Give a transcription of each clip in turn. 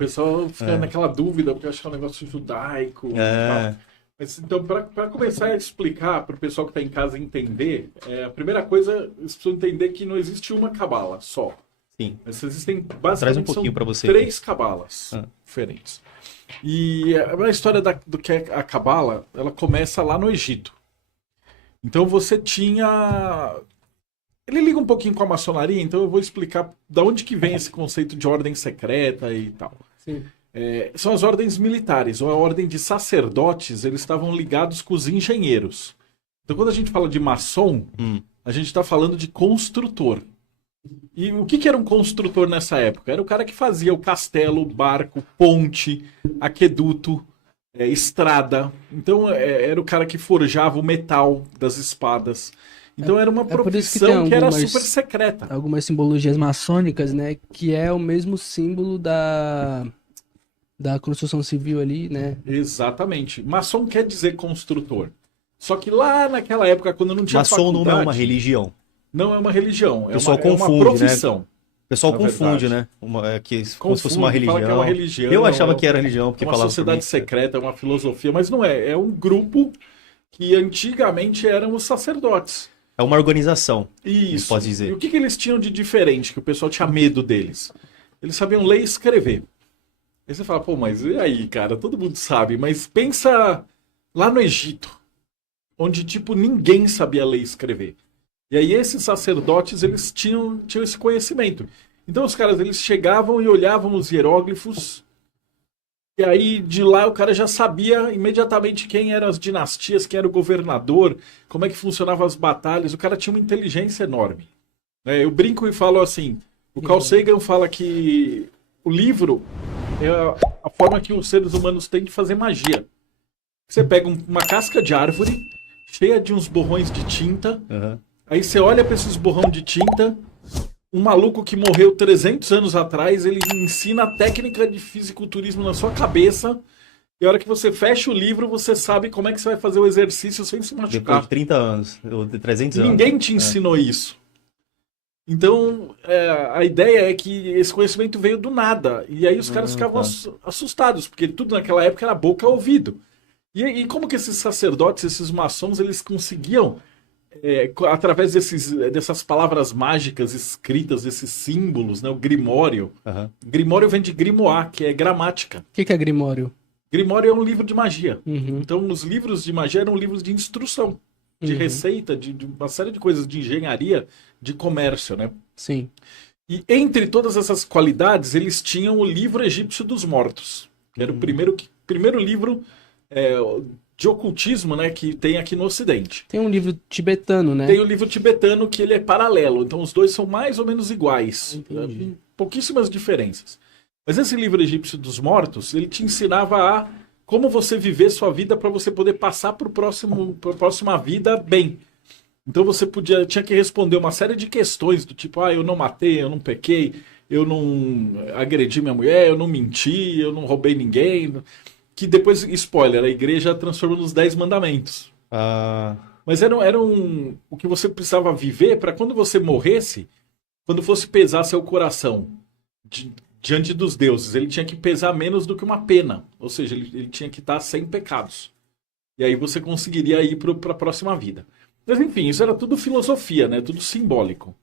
pessoal fica naquela dúvida, porque acha que é um negócio judaico. Tal. Mas, então, para começar a explicar para o pessoal que está em casa entender, a primeira coisa, eles precisam entender que não existe uma cabala só. Sim. Mas existem Traz basicamente um pouquinho para você 3 cabalas diferentes. E a história do que é a cabala, ela começa lá no Egito. Então você tinha... Ele liga um pouquinho com a maçonaria, então eu vou explicar de onde que vem esse conceito de ordem secreta e tal. Sim. São as ordens militares, ou a ordem de sacerdotes, eles estavam ligados com os engenheiros. Então quando a gente fala de maçom, a gente está falando de construtor. E o que era um construtor nessa época? Era o cara que fazia o castelo, barco, ponte, aqueduto, estrada. Então era o cara que forjava o metal das espadas. Então era uma profissão que era super secreta. Algumas simbologias maçônicas, né? Que é o mesmo símbolo da construção civil ali, né? Exatamente. Maçom quer dizer construtor. Só que lá naquela época, quando não tinha faculdade... Maçom não é uma religião. Não é uma religião, é uma profissão. Né? O pessoal confunde, né? Como se fosse uma religião. Fala que é uma religião. Eu achava que era religião, porque é uma sociedade secreta, é uma filosofia, mas não é. É um grupo que antigamente eram os sacerdotes. É uma organização, isso. Pode dizer. E o que eles tinham de diferente, que o pessoal tinha medo deles? Eles sabiam ler e escrever. Aí você fala, pô, mas e aí, cara? Todo mundo sabe, mas pensa lá no Egito, onde, tipo, ninguém sabia ler e escrever. E aí esses sacerdotes, eles tinham esse conhecimento. Então os caras, eles chegavam e olhavam os hieróglifos, e aí de lá o cara já sabia imediatamente quem eram as dinastias, quem era o governador, como é que funcionavam as batalhas. O cara tinha uma inteligência enorme. Eu brinco e falo assim, o Carl Sagan fala que o livro é a forma que os seres humanos têm de fazer magia. Você pega uma casca de árvore, cheia de uns borrões de tinta, aí você olha para esses borrão de tinta, um maluco que morreu 300 anos atrás, ele ensina a técnica de fisiculturismo na sua cabeça, e a hora que você fecha o livro, você sabe como é que você vai fazer o exercício sem se machucar. Depois de 30 anos, ou de 300 anos. Ninguém te ensinou isso. Então, a ideia é que esse conhecimento veio do nada, e aí os caras ficavam assustados, porque tudo naquela época era boca a ouvido. E como que esses sacerdotes, esses maçons, eles conseguiam... através dessas palavras mágicas escritas, esses símbolos, né? O grimório. Grimório vem de grimoire, que é gramática. O que é grimório? Grimório é um livro de magia. Então, os livros de magia eram livros de instrução, de receita, de uma série de coisas, de engenharia, de comércio, né? Sim. E entre todas essas qualidades, eles tinham o livro egípcio dos mortos, que era o primeiro livro de ocultismo, né, que tem aqui no Ocidente. Tem um livro tibetano, né? Tem o livro tibetano que ele é paralelo, então os dois são mais ou menos iguais. Pouquíssimas diferenças. Mas esse livro egípcio dos mortos, ele te ensinava a como você viver sua vida para você poder passar para a próxima vida bem. Então você tinha que responder uma série de questões do tipo, eu não matei, eu não pequei, eu não agredi minha mulher, eu não menti, eu não roubei ninguém... Que depois, spoiler, a igreja transforma nos 10 mandamentos. Mas era o que você precisava viver para quando você morresse, quando fosse pesar seu coração diante dos deuses, ele tinha que pesar menos do que uma pena. Ou seja, ele tinha que estar sem pecados. E aí você conseguiria ir para a próxima vida. Mas enfim, isso era tudo filosofia, né? Tudo simbólico.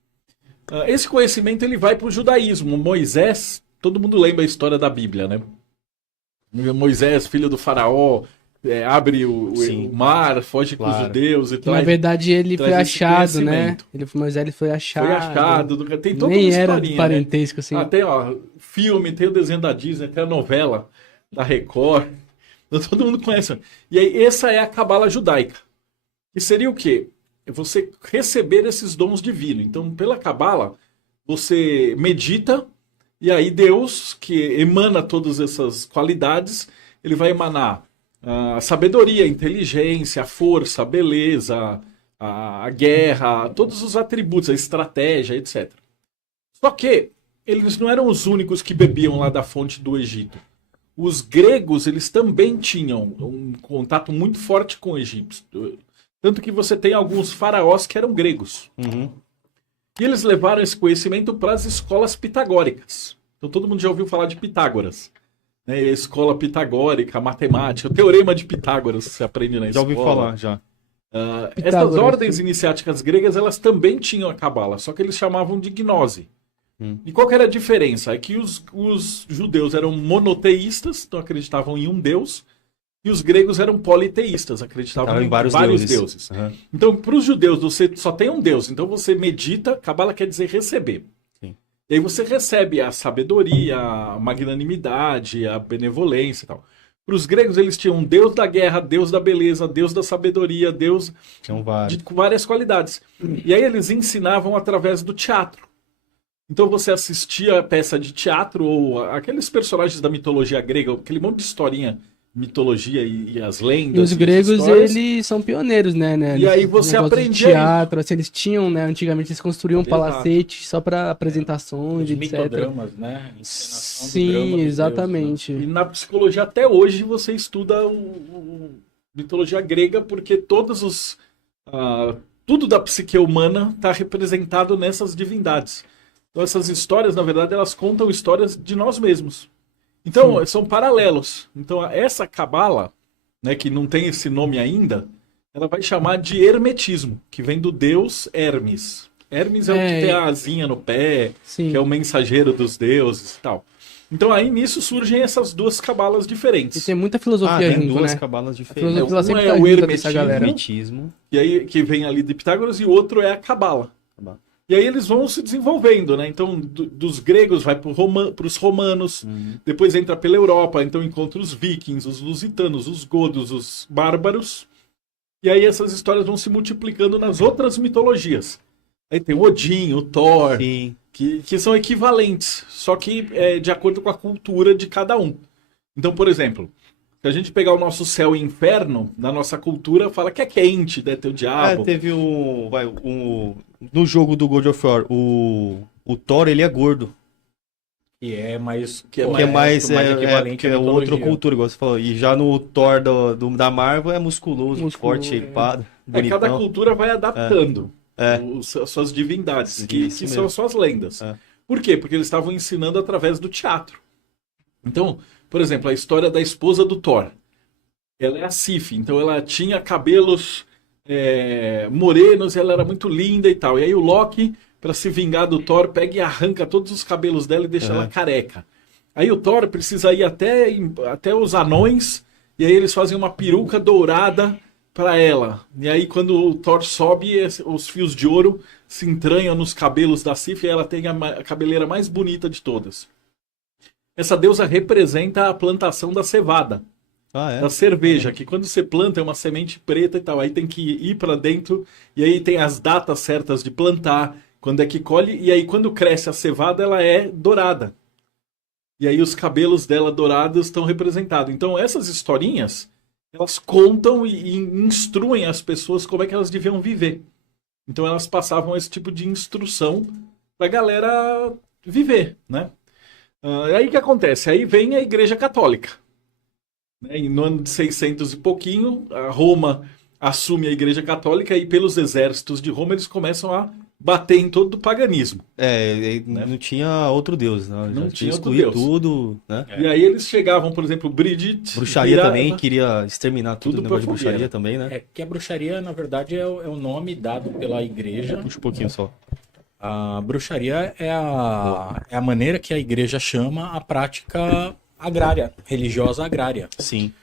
Esse conhecimento ele vai para o judaísmo. Moisés, todo mundo lembra a história da Bíblia, né? Moisés, filho do faraó, abre o mar, foge com os judeus e tal. Na verdade, ele foi achado, né? Moisés foi achado. Foi achado. Tem toda Nem uma era historinha, parentesco, assim. Tem filme, tem o desenho da Disney, tem a novela da Record. Todo mundo conhece. E aí, essa é a cabala judaica. Que seria o quê? É você receber esses dons divinos. Então, pela cabala, você medita... E aí Deus, que emana todas essas qualidades, ele vai emanar a sabedoria, a inteligência, a força, a beleza, a guerra, todos os atributos, a estratégia, etc. Só que eles não eram os únicos que bebiam lá da fonte do Egito. Os gregos, eles também tinham um contato muito forte com o egípcio. Tanto que você tem alguns faraós que eram gregos. E eles levaram esse conhecimento para as escolas pitagóricas. Então todo mundo já ouviu falar de Pitágoras. né? A escola pitagórica, a matemática, o teorema de Pitágoras, você aprende na Já escola. ouvi falar, já. Essas ordens iniciáticas gregas, elas também tinham a cabala, só que eles chamavam de gnose. E qual que era a diferença? É que os judeus eram monoteístas, então acreditavam em um deus, e os gregos eram politeístas, acreditavam em vários deuses. Uhum. Então, para os judeus, você só tem um deus, então você medita, cabala quer dizer receber. Sim. E aí você recebe a sabedoria, a magnanimidade, a benevolência e tal. Para os gregos, eles tinham deus da guerra, deus da beleza, deus da sabedoria, deus de várias qualidades. E aí eles ensinavam através do teatro. Então você assistia a peça de teatro ou aqueles personagens da mitologia grega, aquele monte de historinha, mitologia e as lendas. E os gregos, eles são pioneiros, né? E aí você aprendia teatro, assim, eles tinham, né? Antigamente eles construíam palacetes só para apresentações, Os etc. mitodramas, né? Encenação do Sim, drama dos exatamente. E na psicologia até hoje você estuda mitologia grega porque tudo da psique humana está representado nessas divindades. Então essas histórias, na verdade, elas contam histórias de nós mesmos. Então, são paralelos. Então, essa cabala, né, que não tem esse nome ainda, ela vai chamar de hermetismo, que vem do deus Hermes. Hermes é o que tem a asinha no pé, Sim. que é o mensageiro dos deuses e tal. Então, aí nisso surgem essas duas cabalas diferentes. E tem muita filosofia tem junto, duas né? cabalas A diferentes. filosofia sempre Um tá é o junto dessa galera. Hermetismo. E aí, que vem ali de Pitágoras, e o outro é a cabala. E aí eles vão se desenvolvendo, né? Então, dos gregos vai para os romanos, depois entra pela Europa, então encontra os vikings, os lusitanos, os godos, os bárbaros. E aí essas histórias vão se multiplicando nas outras mitologias. Aí tem o Odin, o Thor, que são equivalentes, só que de acordo com a cultura de cada um. Então, por exemplo, se a gente pegar o nosso céu e inferno, na nossa cultura fala que é quente, né? Tem o diabo. Teve no jogo do God of War, o Thor, ele é gordo. Que é mais equivalente à outra cultura, igual você falou. E já no Thor da Marvel é musculoso, forte, shapeado, bonitão. Cada cultura vai adaptando as suas divindades, que são as suas lendas. Por quê? Porque eles estavam ensinando através do teatro. Então, por exemplo, a história da esposa do Thor. Ela é a Sif, então ela tinha cabelos morenos, ela era muito linda e tal. E aí o Loki, para se vingar do Thor, pega e arranca todos os cabelos dela e deixa ela careca. Aí o Thor precisa ir até os anões, e aí eles fazem uma peruca dourada para ela. E aí quando o Thor sobe, os fios de ouro se entranham nos cabelos da Sif e ela tem a cabeleira mais bonita de todas. Essa deusa representa a plantação da cevada. Da cerveja, que quando você planta é uma semente preta e tal, aí tem que ir para dentro, e aí tem as datas certas de plantar, quando é que colhe, e aí quando cresce a cevada ela é dourada. E aí os cabelos dela dourados estão representados. Então essas historinhas, elas contam e instruem as pessoas como é que elas deviam viver. Então elas passavam esse tipo de instrução pra galera viver, né? Aí o que acontece? Aí vem a Igreja Católica. No ano de 600 e pouquinho, a Roma assume a Igreja Católica e pelos exércitos de Roma eles começam a bater em todo o paganismo. Não tinha outro deus, né? Não tinha outro excluir deus. Tudo, né? E aí eles chegavam, por exemplo, Brigitte... Bruxaria também, queria exterminar tudo, negócio de bruxaria fogueira. também, né? Que a bruxaria, na verdade, é o nome dado pela igreja. Puxa um pouquinho só. A bruxaria é a maneira que a igreja chama a prática agrária, religiosa agrária. Sim.